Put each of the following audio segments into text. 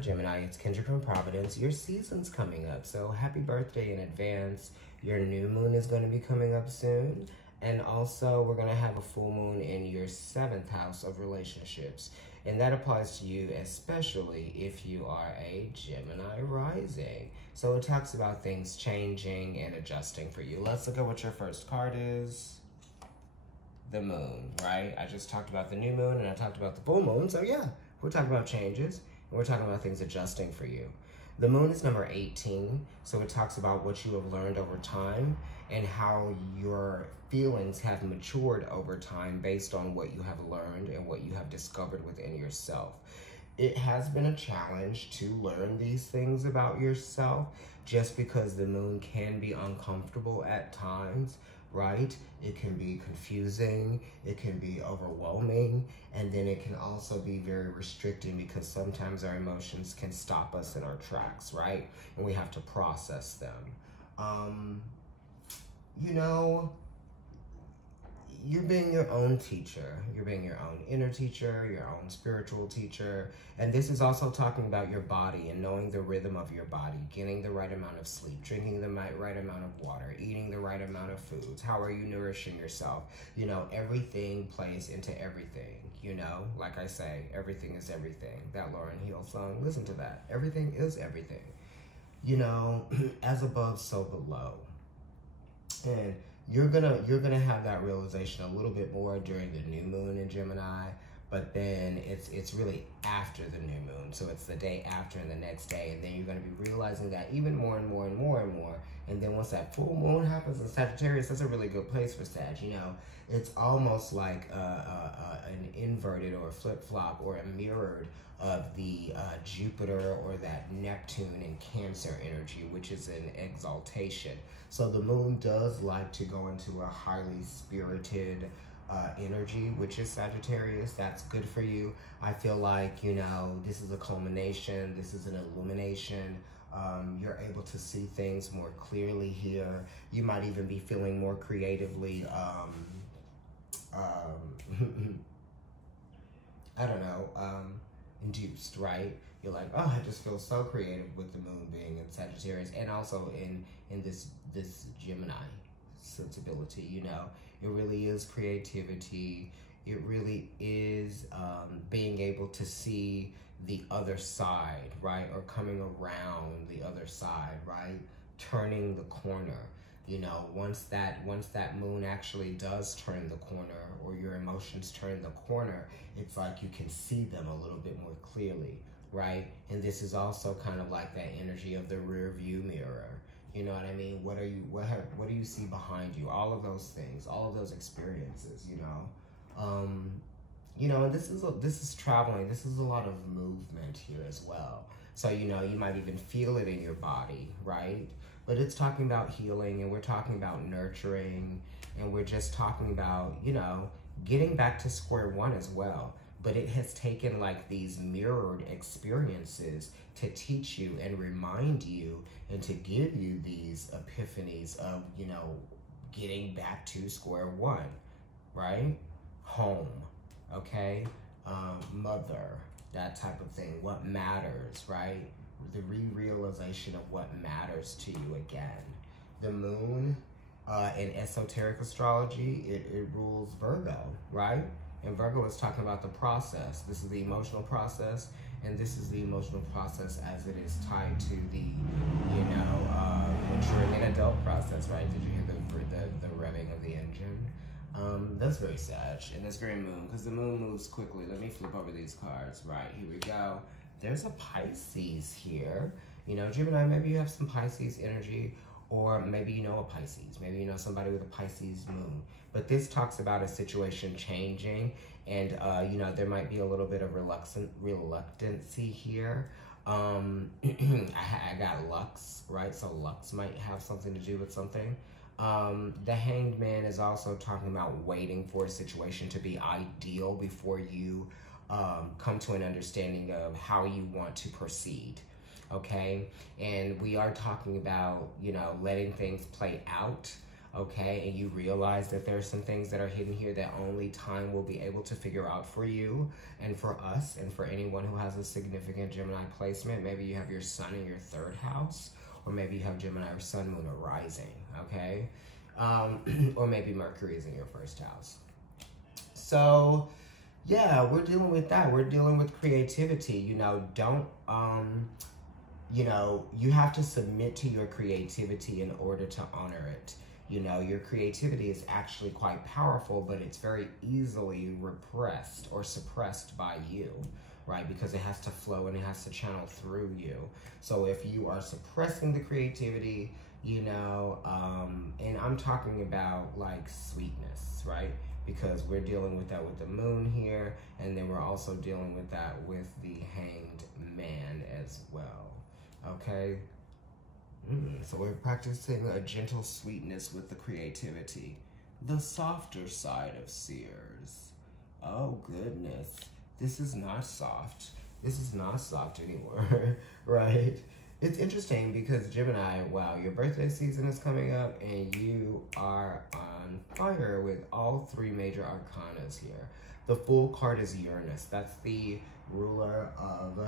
Gemini, it's Kendrick from Providence. Your season's coming up, so happy birthday in advance. Your new moon is going to be coming up soon. And also, we're going to have a full moon in your 7th house of relationships. And that applies to you especially if you are a Gemini rising. So it talks about things changing and adjusting for you. Let's look at what your first card is. The moon, right? I just talked about the new moon and I talked about the full moon. So yeah, we're talking about changes and we're talking about things adjusting for you. The moon is number 18, so it talks about what you have learned over time and how your feelings have matured over time based on what you have learned and what you have discovered within yourself. It has been a challenge to learn these things about yourself just because the moon can be uncomfortable at times, right? It can be confusing, it can be overwhelming, and then it can also be very restricting because sometimes our emotions can stop us in our tracks, right? And we have to process them. You know, you're being your own teacher. You're being your own inner teacher, your own spiritual teacher. And this is also talking about your body and knowing the rhythm of your body, getting the right amount of sleep, drinking the right amount of water, eating the right amount of foods. How are you nourishing yourself? You know, everything plays into everything, you know? Like I say, everything is everything. That Lauryn Hill song, listen to that. Everything is everything. You know, as above, so below. And you're gonna have that realization a little bit more during the new moon in Gemini, but then it's really after the new moon. So it's the day after and the next day, and then you're gonna be realizing that even more and more and more and more. And then once that full moon happens in Sagittarius, that's a really good place for Sag. You know, it's almost like an inverted or a flip-flop or a mirrored of the Jupiter or that Neptune and Cancer energy, which is an exaltation. So the moon does like to go into a highly spirited energy, which is Sagittarius. That's good for you. I feel like, you know, this is a culmination. This is an illumination. You're able to see things more clearly here. You might even be feeling more creatively, I don't know, induced, right? You're like, oh, I just feel so creative with the moon being in Sagittarius and also in this Gemini sensibility, you know. It really is creativity. It really is being able to see the other side, right? Or coming around the other side, right? Turning the corner. You know, once that moon actually does turn the corner or your emotions turn the corner, it's like you can see them a little bit more clearly, right? And this is also kind of like that energy of the rear view mirror. You know what I mean? What do you see behind you? All of those things, all of those experiences, you know. You know, and this is traveling. This is a lot of movement here as well. So, you know, you might even feel it in your body, right? But it's talking about healing, and we're talking about nurturing, and we're just talking about, you know, getting back to square one as well. But it has taken like these mirrored experiences to teach you and remind you and to give you these epiphanies of, you know, getting back to square one, right? Home, okay? Mother, that type of thing. What matters, right? The re-realization of what matters to you again. The moon in esoteric astrology, it rules Virgo, right? And Virgo is talking about the process. This is the emotional process, and this is the emotional process as it is tied to the, you know, maturing and adult process, right? Did you hear the revving of the engine? That's very Sag, and that's very moon, because the moon moves quickly. Let me flip over these cards. Right, here we go. There's a Pisces here. You know, Gemini, maybe you have some Pisces energy, or maybe you know a Pisces. Maybe you know somebody with a Pisces moon. But this talks about a situation changing, and, you know, there might be a little bit of reluctancy here. I got Lux, right? So Lux might have something to do with something. The Hanged Man is also talking about waiting for a situation to be ideal before you come to an understanding of how you want to proceed, okay? And we are talking about, you know, letting things play out, okay? And you realize that there are some things that are hidden here that only time will be able to figure out for you and for us and for anyone who has a significant Gemini placement. Maybe you have your sun in your 3rd house, or maybe you have Gemini or sun, moon, or rising, okay? Or maybe Mercury is in your 1st house. So, yeah, we're dealing with that. We're dealing with creativity. You know, don't, you know, you have to submit to your creativity in order to honor it. You know, your creativity is actually quite powerful, but it's very easily repressed or suppressed by you, right? Because it has to flow and it has to channel through you. So if you are suppressing the creativity, you know, and I'm talking about like sweetness, right? Because we're dealing with that with the moon here, and then we're also dealing with that with the hanged man as well, okay? So we're practicing a gentle sweetness with the creativity. The softer side of seers. Oh goodness, this is not soft. This is not soft anymore, right? It's interesting because Gemini, wow, your birthday season is coming up and you are on fire with all 3 major arcanas here. The Fool card is Uranus. That's the ruler of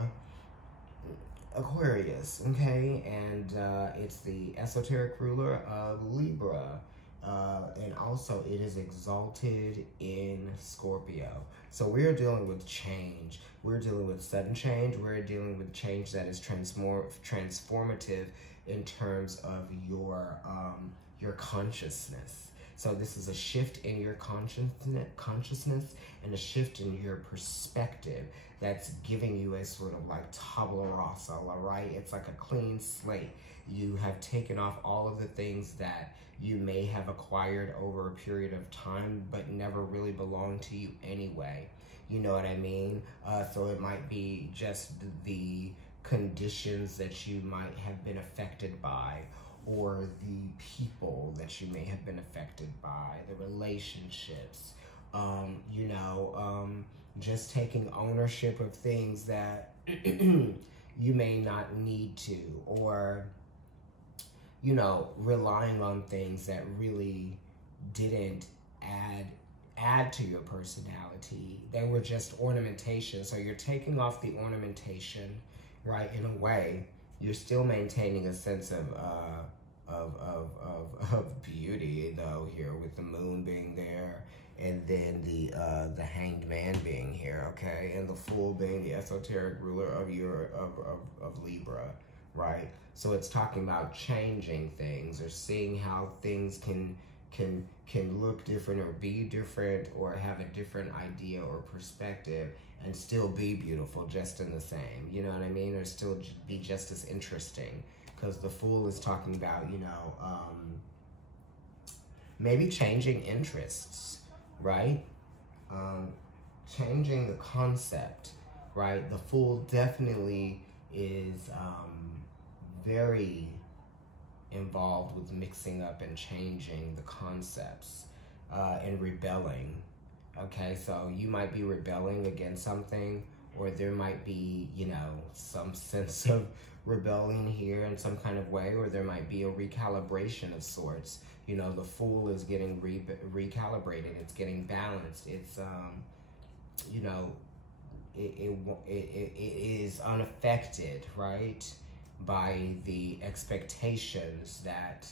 Aquarius, okay? And it's the esoteric ruler of Libra. And also it is exalted in Scorpio. So we're dealing with change. We're dealing with sudden change. We're dealing with change that is transformative in terms of your consciousness. So this is a shift in your consciousness and a shift in your perspective that's giving you a sort of like tabula rasa, all right? It's like a clean slate. You have taken off all of the things that you may have acquired over a period of time, but never really belonged to you anyway. You know what I mean? So it might be just the conditions that you might have been affected by, or the people that you may have been affected by, the relationships, you know, just taking ownership of things that you may not need to, or, you know, relying on things that really didn't add to your personality. They were just ornamentation. So you're taking off the ornamentation, right? In a way, you're still maintaining a sense of beauty, though, here with the moon being there, and then the hanged man being here, okay, and the Fool being the esoteric ruler of Libra, right? So it's talking about changing things, or seeing how things can look different, or be different, or have a different idea or perspective, and still be beautiful just in the same, you know what I mean? Or still be just as interesting. Because the Fool is talking about, you know, maybe changing interests, right? Changing the concept, right? The Fool definitely is very involved with mixing up and changing the concepts and rebelling, okay? So you might be rebelling against something, or there might be, you know, some sense of rebelling here in some kind of way, or there might be a recalibration of sorts. You know, the Fool is getting recalibrated. It's getting balanced. It's, you know, it is unaffected, right, by the expectations that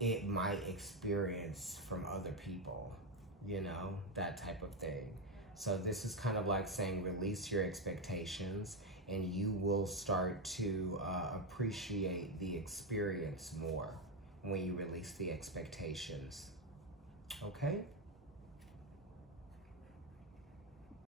it might experience from other people, you know, that type of thing. So this is kind of like saying release your expectations, and you will start to appreciate the experience more when you release the expectations. Okay?